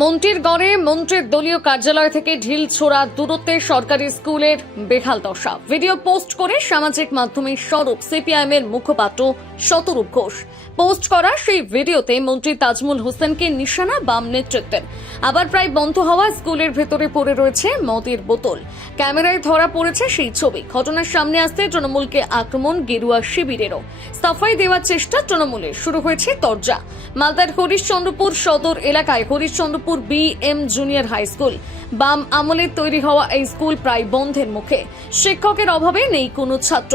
মন্ত্রীর গড়ে মন্ত্রীর দলীয় কার্যালয় থেকে ঢিল ছোড়া দূরত্বে সরকারি স্কুলের বেহাল দশা। ভিডিও পোস্ট করে সামাজিক মাধ্যমে স্বরূপ সিপিআইএম এর মুখপাত্র শতরূপ ঘোষ। পোস্ট করা সেই ভিডিওতে মন্ত্রী তাজমুল হোসেনকে নিশানা বাম নেতৃত্বের। আবার প্রায় বন্ধ হওয়া স্কুলের ভেতরে পড়ে রয়েছে মদের বোতল। ক্যামেরায় ধরা পড়েছে সেই ছবি। ঘটনার সামনে আসতে তৃণমূলকে আক্রমণ গেরুয়া শিবিরেরও। সাফাই দেওয়ার চেষ্টা তৃণমূলের। শুরু হয়েছে তরজা। মালদার হরিশ্চন্দ্রপুর সদর এলাকায় Harishchandrapur BM junior high school. বাম আমলে তৈরি হওয়া এই স্কুল প্রায় বন্ধের মুখে। শিক্ষকের অভাবে নেই কোনো ছাত্র।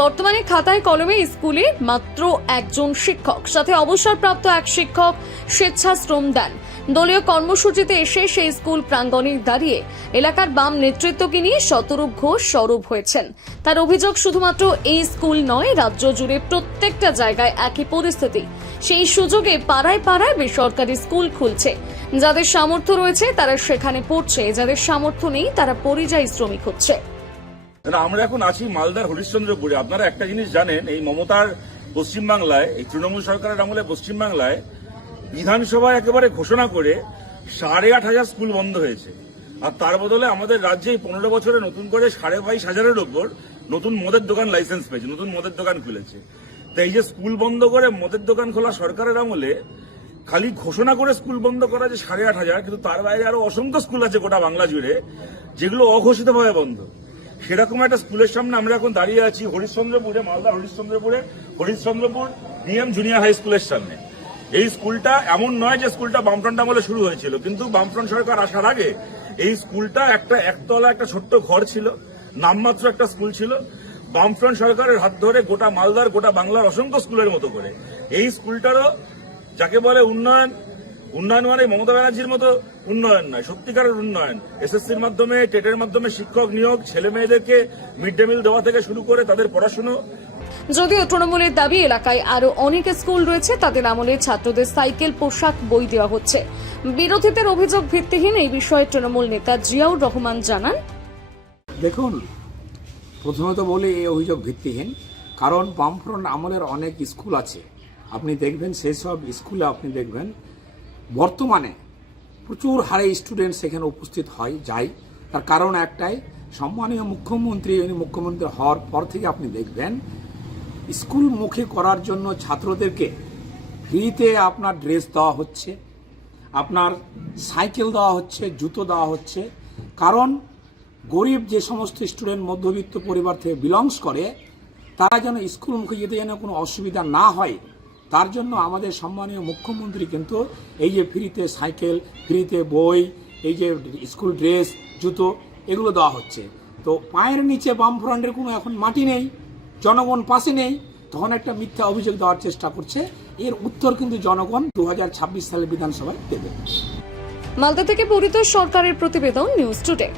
বর্তমানে খাতায় কলমে স্কুলে মাত্র একজন শিক্ষক, সাথে অবসরপ্রাপ্ত এক শিক্ষক স্বেচ্ছাশ্রম দেন। দলীয় কর্মসূচিতে এসে সেই স্কুল প্রাঙ্গণে দাঁড়িয়ে এলাকার বাম নেতৃত্বকে নিয়ে শতরূপ ঘোষ সরব হয়েছেন। তার অভিযোগ, শুধুমাত্র এই স্কুল নয়, রাজ্য জুড়ে প্রত্যেকটা জায়গায় একই পরিস্থিতি। সেই সুযোগে পাড়ায় পাড়ায় বেসরকারি স্কুল খুলছে। যাদের সামর্থ্য রয়েছে তারা সেখানে পড়ছে, যাদের সামর্থ্য নেই তারা পরিযায়ী শ্রমিক হচ্ছে। আমরা এখন আছি মালদার হরিশ্চন্দ্রপুরে। আপনারা একটা জিনিস জানেন, এই মমতার পশ্চিমবাংলায়, এই তৃণমূল সরকারের আমলে পশ্চিমবাংলায় বিধানসভায় একেবারে ঘোষণা করে 8,500 স্কুল বন্ধ হয়েছে। আর তার বদলে আমাদের রাজ্যে 15 বছরে নতুন করে 22,500-এর ওপর নতুন মদের দোকান লাইসেন্স পেয়েছে, নতুন মদের দোকান খুলেছে। তো এই যে স্কুল বন্ধ করে মদের দোকান খোলা সরকারের আমলে খালি ঘোষণা করে স্কুল বন্ধ করা যে 8,500, কিন্তু তার বাইরে আরো অসংখ্য স্কুল আছে গোটা বাংলা জুড়ে যেগুলো অঘোষিতভাবে বন্ধ। সেরকম একটা স্কুলের সামনে আমরা এখন দাঁড়িয়ে আছি হরিশ্চন্দ্রপুরে, Malda Harishchandrapur BM junior high স্কুলের সামনে। এই স্কুলটা এমন নয় যে স্কুলটা বামফ্রন্ট আমলে শুরু হয়েছিল, কিন্তু বামফ্রন্ট সরকার আসার আগে এই স্কুলটা একতলা একটা ছোট্ট ঘর ছিল, নামমাত্র একটা স্কুল ছিল। বামফ্রন্ট সরকারের হাত ধরে গোটা মালদার, গোটা বাংলার অসংখ্য স্কুলের মতো করে এই স্কুলটারও যাকে বলে উন্নয়ন মানে মমতা ব্যানার্জির মতো উন্নয়ন নয়, সত্যিকারের উন্নয়ন। SSCর মাধ্যমে, টেটের মাধ্যমে শিক্ষক নিয়োগ, ছেলে মেয়েদেরকে মিড ডে মিল দেওয়া থেকে শুরু করে তাদের পড়াশুনো। যদিও তৃণমূলের দাবি এলাকায় আরো অনেক স্কুল রয়েছে, তাদের আমলে ছাত্রদের সাইকেল, পোশাক, বই দেওয়া হচ্ছে। বিরোধীদের অভিযোগ ভিত্তিহীন। এই বিষয়ে তৃণমূল নেতা জিয়াউর রহমান জানান, দেখুন, প্রথমত বলি এই অভিযোগ ভিত্তিহীন, কারণ বামফ্রন্ট আমলের অনেক স্কুল আছে। আপনি দেখবেন সেই সব স্কুলে আপনি দেখবেন বর্তমানে প্রচুর হারে স্টুডেন্ট সেখানে উপস্থিত যায়। তার কারণ একটাই, সম্মানীয় মুখ্যমন্ত্রী মুখ্যমন্ত্রী হওয়ার পর থেকে আপনি দেখবেন স্কুল মুখী করার জন্য ছাত্রদেরকে ফ্রিতে আপনার ড্রেস দেওয়া হচ্ছে, আপনার সাইকেল দেওয়া হচ্ছে, জুতো দেওয়া হচ্ছে। কারণ গরিব যে সমস্ত স্টুডেন্ট মধ্যবিত্ত পরিবার থেকে বিলংস করে, তারা যেন স্কুল মুখে যেতে যেন কোনো অসুবিধা না হয়, তার জন্য আমাদের সম্মানীয় মুখ্যমন্ত্রী কিন্তু এই যে ফ্রিতে সাইকেল, ফ্রিতে বই, এই যে স্কুল ড্রেস, জুতো, এগুলো দেওয়া হচ্ছে। তো পায়ের নিচে বামফ্রন্টের কোনো এখন মাটি নেই, জনগণ পাশে নেই, তখন একটা মিথ্যা অভিযোগ দেওয়ার চেষ্টা করছে। এর উত্তর কিন্তু জনগণ 2026 সালের বিধানসভায় দেবে। মালদা থেকে পরিতোষ সরকারের প্রতিবেদন, নিউজ টুডে।